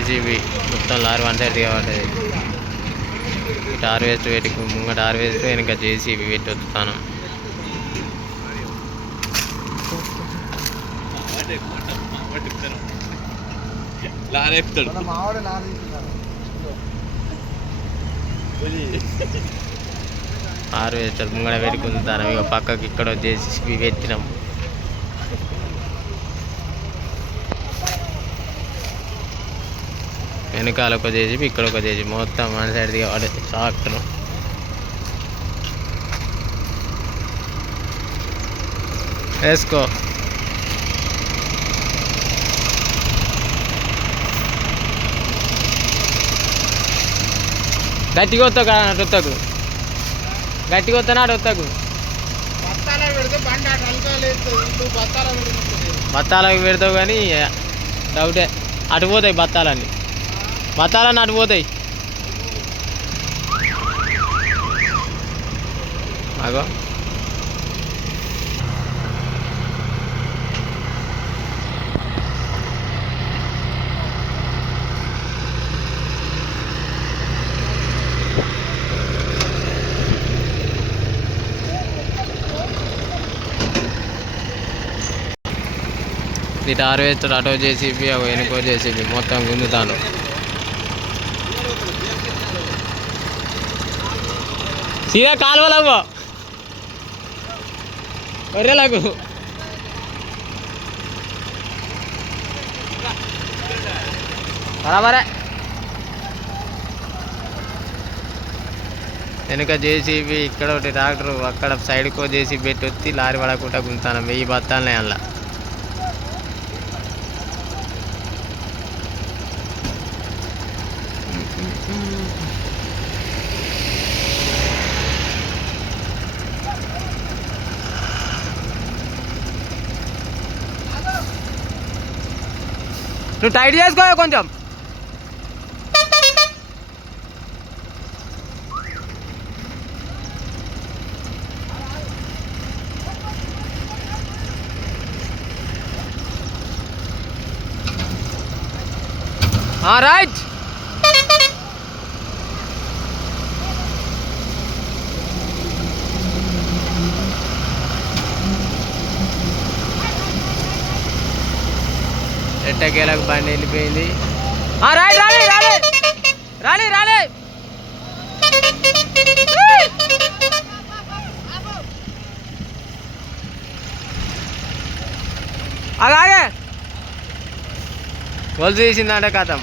JCB మొత్తం lorry one side దిగబడ్డది. ఇటు harvest పెట్టి ముంగట హార్వెస్ట్ వెనక జేసీబీ పెట్టి వస్తాను. హార్వెస్టర్ ముంగడ పెట్టుకుంటాను. ఇక పక్కకి ఇక్కడ జేసీబీ పెట్టినాం. వెనకాల ఒక జేసీబీ, ఇక్కడ ఒక జేసీబీ, మొత్తం వన్ సైడ్ దిగబడే ట్రాక్టర్. వేసుకో. గట్టిగా వస్తావు అటు వస్తాకు, గట్టిగా వస్తానా అటు వస్తాకు. బత్తాలకు పెడతావు కానీ డౌటే. అటు పోతాయి బత్తాలన్నీ అటు పోతాయి. అగో ఇటు హార్వెస్టర్, అటో జేసీబీ, అవి వెనుకో జేసీబీ, మొత్తం గుంజుతాను. సీదా కాలువలకు బర్రెలకు. బరాబరే. వెనుక జేసీబీ, ఇక్కడ ఒకటి ట్రాక్టర్, అక్కడ సైడ్కో జేసీబీ పెట్టి వచ్చి లారీ పడకుండా గుంజుతాను. 1000 బత్తాలనే అలా. నువ్వు టైట్ చేసుకో కొంచెం. రైట్. ఎట్టకేలకు బండి వెళ్ళిపోయింది. రైట్. రాలే రాలే రాలే రాలే. అలాగే గొలుసు తీసిందంటే కథం.